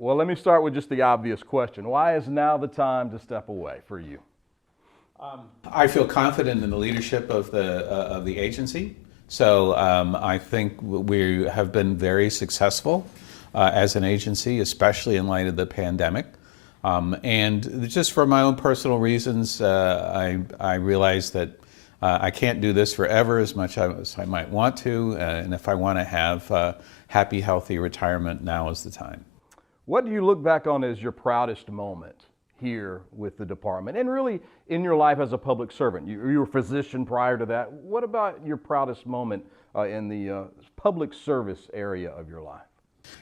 Well, let me start with just the obvious question. Why is now the time to step away for you? I feel confident in the leadership of the agency. So I think we have been very successful as an agency, especially in light of the pandemic. And just for my own personal reasons, I realize that I can't do this forever as much as I might want to. And if I want to have happy, healthy retirement, now is the time. What do you look back on as your proudest moment here with the department and really in your life as a public servant? You were a physician prior to that. What about your proudest moment in the public service area of your life?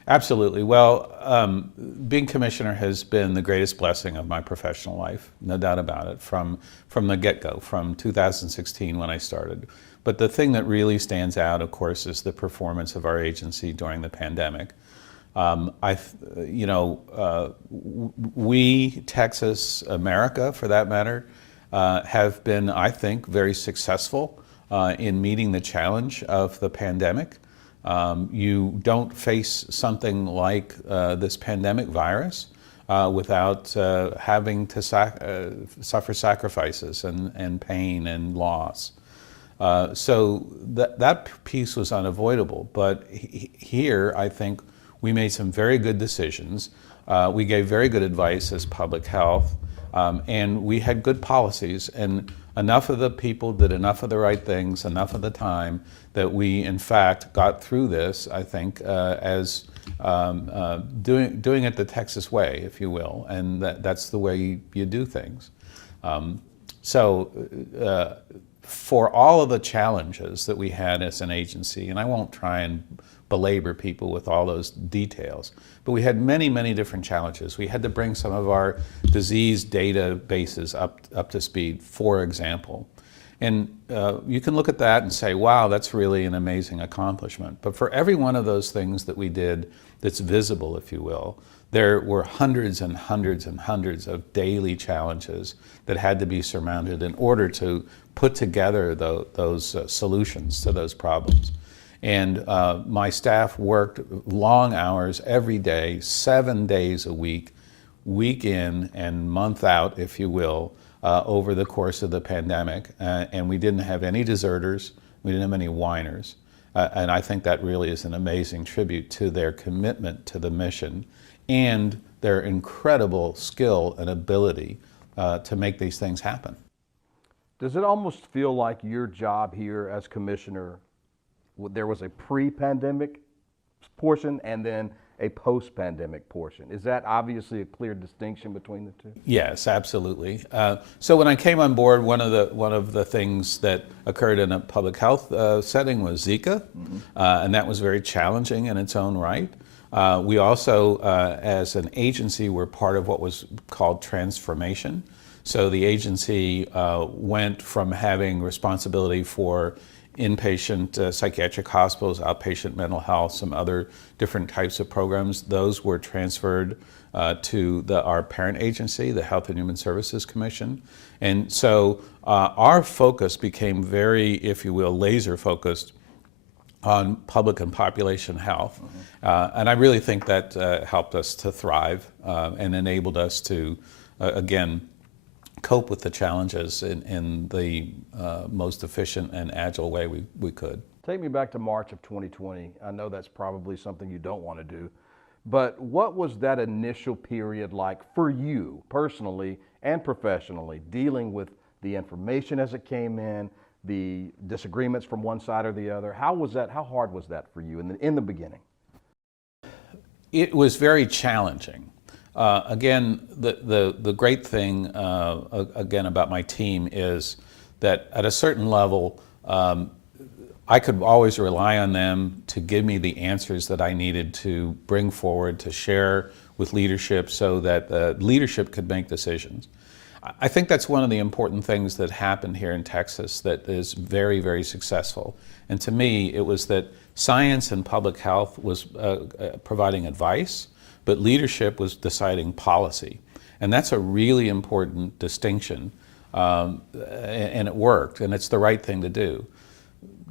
Absolutely. Well, being commissioner has been the greatest blessing of my professional life, no doubt about it, from the get-go, from 2016 when I started. But the thing that really stands out, of course, is the performance of our agency during the pandemic. We, Texas, America, for that matter, have been, I think, very successful in meeting the challenge of the pandemic. You don't face something like this pandemic virus without having to suffer sacrifices and pain and loss. So that piece was unavoidable. But here, I think, we made some very good decisions. We gave very good advice as public health, and we had good policies, and enough of the people did enough of the right things, enough of the time, that we in fact got through this, I think, as doing it the Texas way, if you will, and that's the way you do things. For all of the challenges that we had as an agency, and I won't try and belabor people with all those details, but we had many, many different challenges. We had to bring some of our disease databases up to speed, for example. And you can look at that and say, wow, that's really an amazing accomplishment. But for every one of those things that we did that's visible, if you will, there were hundreds and hundreds and hundreds of daily challenges that had to be surmounted in order to put together those solutions to those problems. And my staff worked long hours every day, 7 days a week, week in and month out, if you will, over the course of the pandemic. And we didn't have any deserters, we didn't have any whiners. And I think that really is an amazing tribute to their commitment to the mission and their incredible skill and ability to make these things happen. Does it almost feel like your job here as commissioner, there was a pre-pandemic portion and then a post-pandemic portion? Is that obviously a clear distinction between the two? Yes, absolutely. So when I came on board, one of the things that occurred in a public health setting was Zika, and that was very challenging in its own right. We also, as an agency, were part of what was called transformation. So the agency went from having responsibility for inpatient psychiatric hospitals, outpatient mental health, some other different types of programs. Those were transferred to our parent agency, the Health and Human Services Commission. And so our focus became very, if you will, laser focused on public and population health. And I really think that helped us to thrive and enabled us to, again, cope with the challenges in the most efficient and agile way we could. Take me back to March of 2020. I know that's probably something you don't want to do, but what was that initial period like for you personally and professionally, dealing with the information as it came in, the disagreements from one side or the other? How was that? How hard was that for you in the beginning? It was very challenging. Again, the great thing, again, about my team is that at a certain level, I could always rely on them to give me the answers that I needed to bring forward, to share with leadership so that the leadership could make decisions. I think that's one of the important things that happened here in Texas that is very, very successful. And to me, it was that science and public health was providing advice, but leadership was deciding policy. And that's a really important distinction, and it worked, and it's the right thing to do.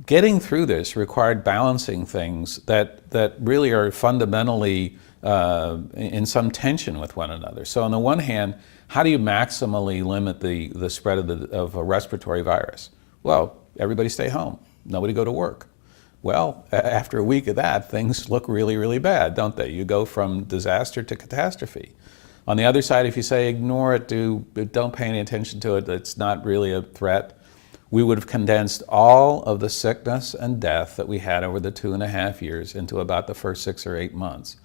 Getting through this required balancing things that really are fundamentally in some tension with one another. So on the one hand, how do you maximally limit the spread of a respiratory virus? Well, everybody stay home. Nobody go to work. Well, after a week of that, things look really, really bad, don't they? You go from disaster to catastrophe. On the other side, if you say ignore it, don't pay any attention to it, it's not really a threat, we would have condensed all of the sickness and death that we had over the 2.5 years into about the first 6 or 8 months.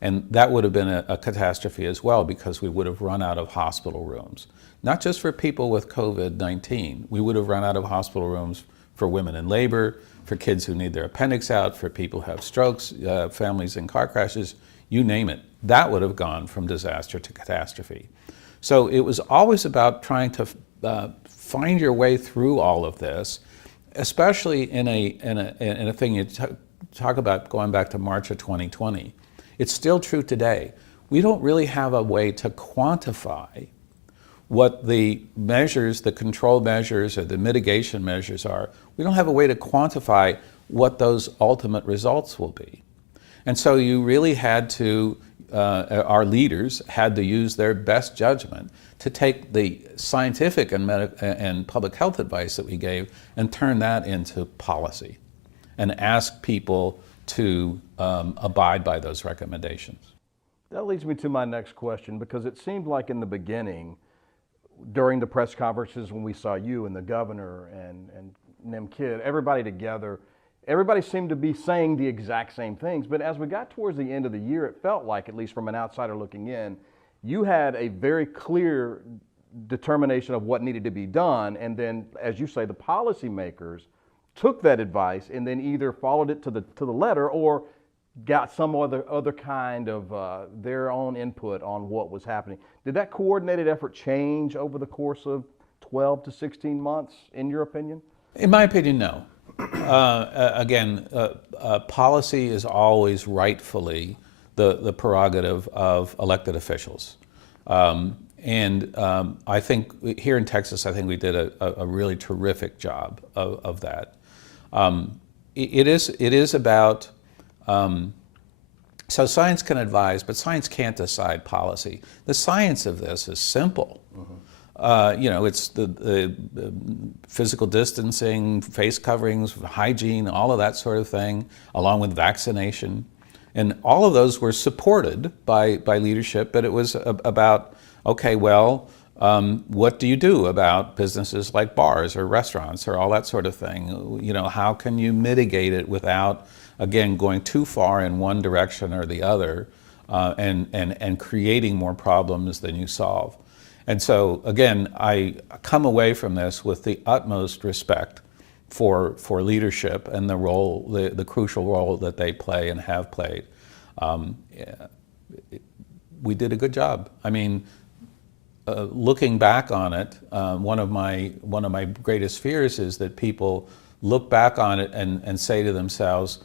And that would have been a catastrophe as well, because we would have run out of hospital rooms. Not just for people with COVID-19, we would have run out of hospital rooms for women in labor, for kids who need their appendix out, for people who have strokes, families in car crashes, you name it. That would have gone from disaster to catastrophe. So it was always about trying to find your way through all of this, especially in a thing you talk about going back to March of 2020. It's still true today. We don't really have a way to quantify what the measures, the control measures or the mitigation measures are. We don't have a way to quantify what those ultimate results will be. And so you really had to, our leaders had to use their best judgment to take the scientific and public health advice that we gave and turn that into policy and ask people to abide by those recommendations. That leads me to my next question, because it seemed like in the beginning, during the press conferences when we saw you and the governor and Nim Kidd, everybody together, everybody seemed to be saying the exact same things. But as we got towards the end of the year, it felt like, at least from an outsider looking in, you had a very clear determination of what needed to be done. And then, as you say, the policymakers took that advice and then either followed it to the letter or got some other kind of their own input on what was happening. Did that coordinated effort change over the course of 12 to 16 months, in your opinion? In my opinion, no. Again, policy is always rightfully the prerogative of elected officials. I think here in Texas, I think we did a really terrific job of that. It is about, so science can advise, but science can't decide policy. The science of this is simple. It's the physical distancing, face coverings, hygiene, all of that sort of thing, along with vaccination. And all of those were supported by leadership, but it was about, okay, well, what do you do about businesses like bars or restaurants or all that sort of thing? How can you mitigate it without, again, going too far in one direction or the other and creating more problems than you solve? And so, again, I come away from this with the utmost respect for leadership and the role, the crucial role that they play and have played. We did a good job. I mean, looking back on it, one of my greatest fears is that people look back on it and say to themselves,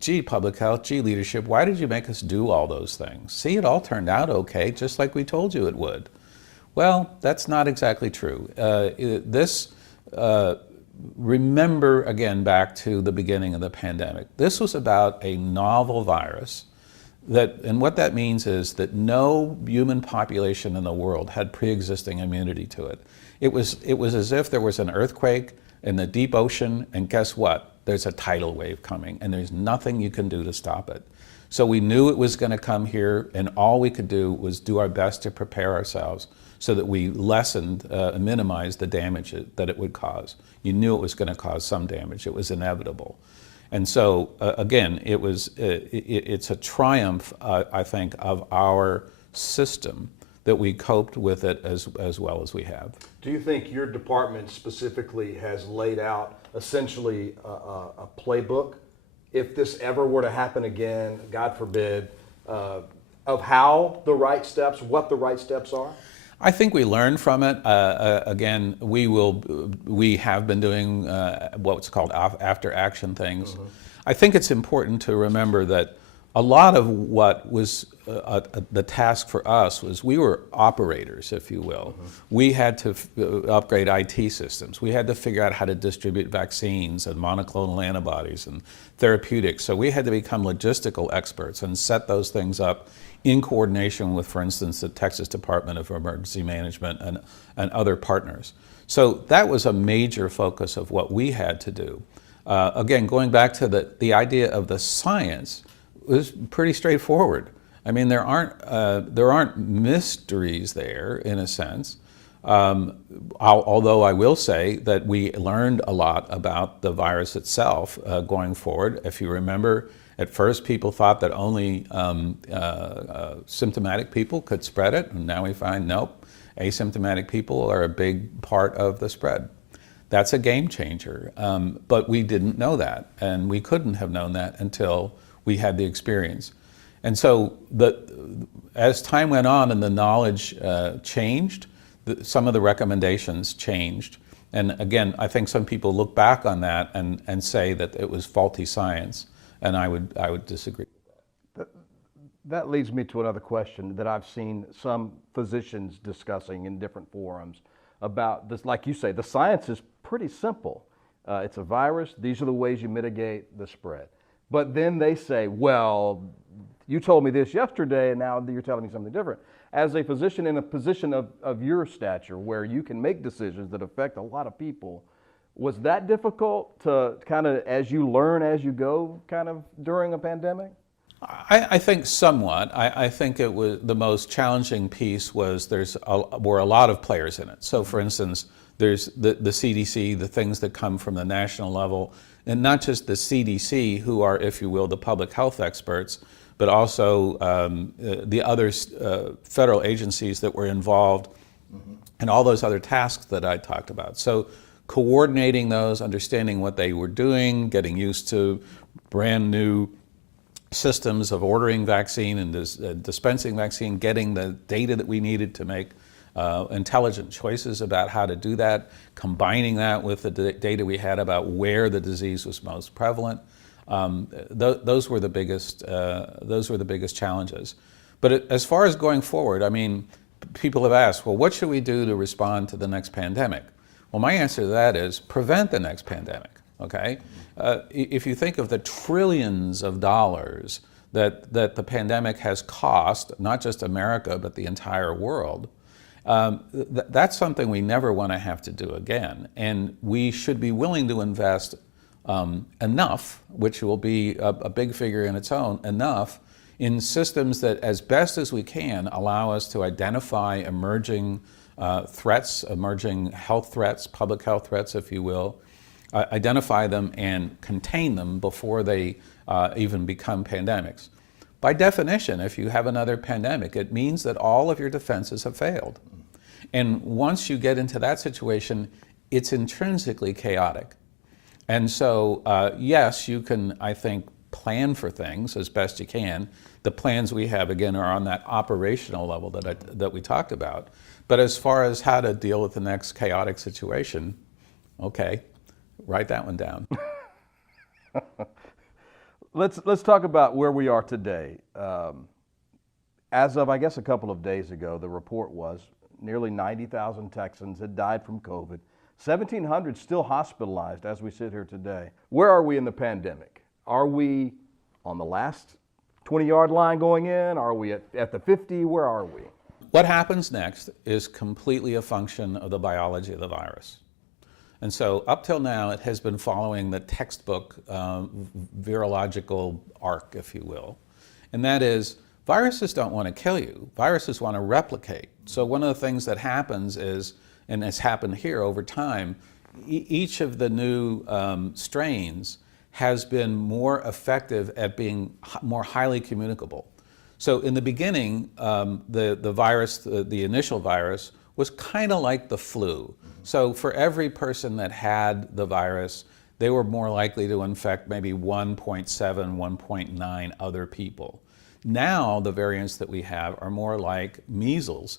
gee, public health, gee, leadership, why did you make us do all those things? See, it all turned out okay, just like we told you it would. Well, that's not exactly true. Remember again back to the beginning of the pandemic. This was about a novel virus and what that means is that no human population in the world had pre-existing immunity to it. It was as if there was an earthquake in the deep ocean, and guess what? There's a tidal wave coming, and there's nothing you can do to stop it. So we knew it was going to come here, and all we could do was do our best to prepare ourselves so that we lessened, minimized the damage that it would cause. You knew it was going to cause some damage. It was inevitable. And so, again, it's a triumph, I think, of our system that we coped with it as well as we have. Do you think your department specifically has laid out essentially a playbook, if this ever were to happen again, God forbid, of how the right steps, what the right steps are? I think we learned from it. Again, we have been doing what's called after action things. Mm-hmm. I think it's important to remember that a lot of what was the task for us was we were operators, if you will. We had to upgrade IT systems. We had to figure out how to distribute vaccines and monoclonal antibodies and therapeutics. So we had to become logistical experts and set those things up in coordination with, for instance, the Texas Department of Emergency Management and other partners. So that was a major focus of what we had to do. Again, going back to the idea of the science, was pretty straightforward. I mean, there aren't mysteries there in a sense. Although I will say that we learned a lot about the virus itself going forward. If you remember, at first people thought that only symptomatic people could spread it, and now we find nope, asymptomatic people are a big part of the spread. That's a game changer, but we didn't know that, and we couldn't have known that until we had the experience. And so as time went on and the knowledge changed, some of the recommendations changed. And again, I think some people look back on that and say that it was faulty science, and I would disagree. That leads me to another question that I've seen some physicians discussing in different forums about this. Like you say, the science is pretty simple. It's a virus. These are the ways you mitigate the spread. But then they say, well, you told me this yesterday and now you're telling me something different. As a physician in a position of your stature where you can make decisions that affect a lot of people, was that difficult to kind of, as you learn as you go, kind of during a pandemic? I think somewhat. I think it was the most challenging piece was were a lot of players in it. So for instance, there's the CDC, the things that come from the national level, and not just the CDC, who are, if you will, the public health experts, but also the other federal agencies that were involved and all those other tasks that I talked about. So coordinating those, understanding what they were doing, getting used to brand new systems of ordering vaccine and dispensing vaccine, getting the data that we needed to make intelligent choices about how to do that, combining that with the data we had about where the disease was most prevalent. Those were the biggest challenges. But as far as going forward, I mean, people have asked, well, what should we do to respond to the next pandemic? Well, my answer to that is prevent the next pandemic. Okay, if you think of the trillions of dollars that the pandemic has cost, not just America but the entire world. That's something we never want to have to do again, and we should be willing to invest enough, which will be a big figure in its own, enough in systems that as best as we can allow us to identify emerging threats, emerging health threats, public health threats, if you will, identify them and contain them before they even become pandemics. By definition, if you have another pandemic, it means that all of your defenses have failed. And once you get into that situation, it's intrinsically chaotic. And so, yes, you can, I think, plan for things as best you can. The plans we have, again, are on that operational level that we talked about. But as far as how to deal with the next chaotic situation, okay, write that one down. Let's talk about where we are today. As of, I guess, a couple of days ago, the report was nearly 90,000 Texans had died from COVID. 1,700 still hospitalized as we sit here today. Where are we in the pandemic? Are we on the last 20-yard line going in? Are we at the 50? Where are we? What happens next is completely a function of the biology of the virus. And so up till now, it has been following the textbook virological arc, if you will. And that is, viruses don't want to kill you. Viruses want to replicate. So one of the things that happens is, and has happened here over time, each of the new strains has been more effective at being more highly communicable. So in the beginning, the virus, the initial virus, was kind of like the flu. So for every person that had the virus, they were more likely to infect maybe 1.7, 1.9 other people. Now the variants that we have are more like measles.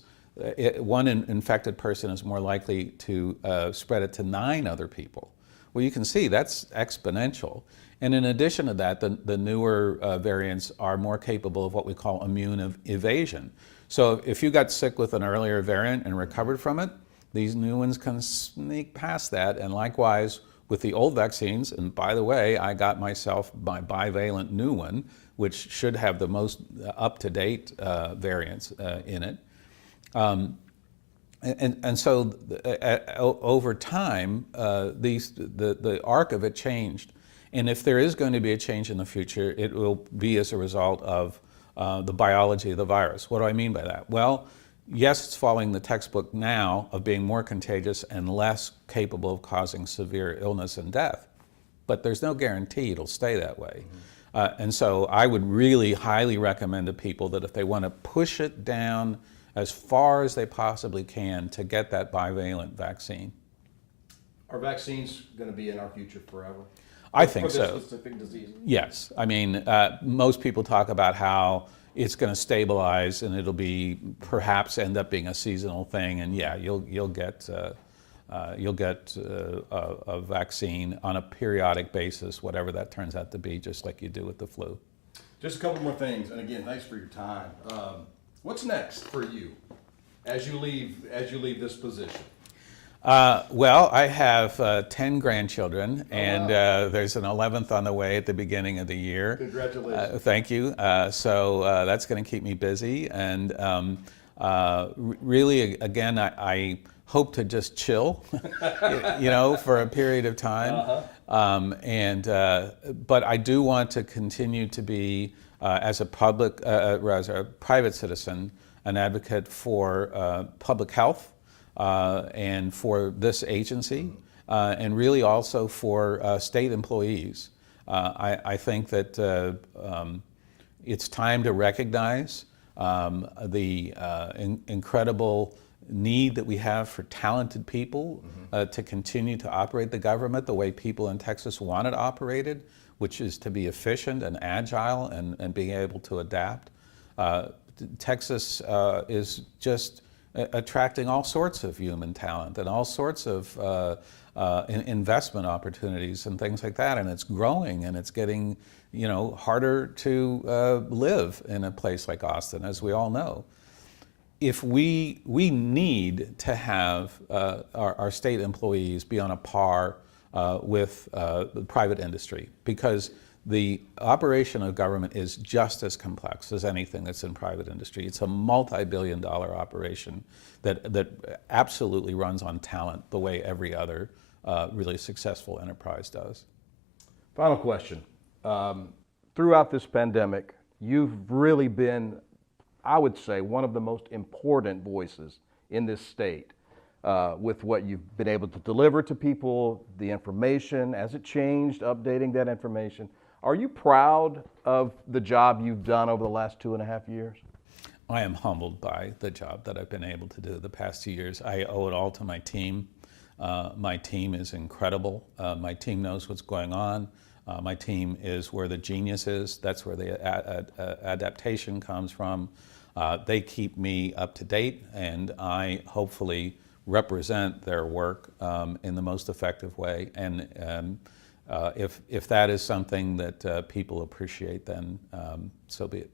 One infected person is more likely to spread it to 9 other people. Well, you can see that's exponential. And in addition to that, the newer variants are more capable of what we call immune evasion. So if you got sick with an earlier variant and recovered from it, these new ones can sneak past that. And likewise with the old vaccines, and by the way, I got myself my bivalent new one, which should have the most up-to-date variants in it. And so over time, the arc of it changed. And if there is going to be a change in the future, it will be as a result of the biology of the virus. What do I mean by that? Well, yes, it's following the textbook now of being more contagious and less capable of causing severe illness and death. But there's no guarantee it'll stay that way. And so I would really highly recommend to people that if they want to push it down as far as they possibly can to get that bivalent vaccine. Are vaccines going to be in our future forever? I think so. For this specific disease? Yes. I mean, most people talk about how it's going to stabilize and it'll be perhaps end up being a seasonal thing. And yeah, you'll get a vaccine on a periodic basis, whatever that turns out to be, just like you do with the flu. Just a couple more things, and again, thanks for your time. What's next for you as you leave this position? Well, I have 10 grandchildren, and wow. There's an 11th on the way at the beginning of the year. Congratulations. Thank you. So that's going to keep me busy, and really, again, I hope to just chill, for a period of time. But I do want to continue to be, as a private citizen, an advocate for public health and for this agency, and really also for state employees. I think that it's time to recognize the incredible need that we have for talented people to continue to operate the government the way people in Texas want it operated, which is to be efficient and agile and being able to adapt. Texas is just attracting all sorts of human talent and all sorts of investment opportunities and things like that, and it's growing and it's getting harder to live in a place like Austin, as we all know. If we need to have our state employees be on a par with the private industry, because the operation of government is just as complex as anything that's in private industry. It's a multi-billion-dollar operation that absolutely runs on talent the way every other really successful enterprise does. Final question. Throughout this pandemic, you've really been, I would say, one of the most important voices in this state with what you've been able to deliver to people, the information as it changed, updating that information. Are you proud of the job you've done over the last 2.5 years? I am humbled by the job that I've been able to do the past 2 years. I owe it all to my team. My team is incredible. My team knows what's going on. My team is where the genius is. That's where the adaptation comes from. They keep me up to date, and I hopefully represent their work in the most effective way. And if that is something that people appreciate, then so be it.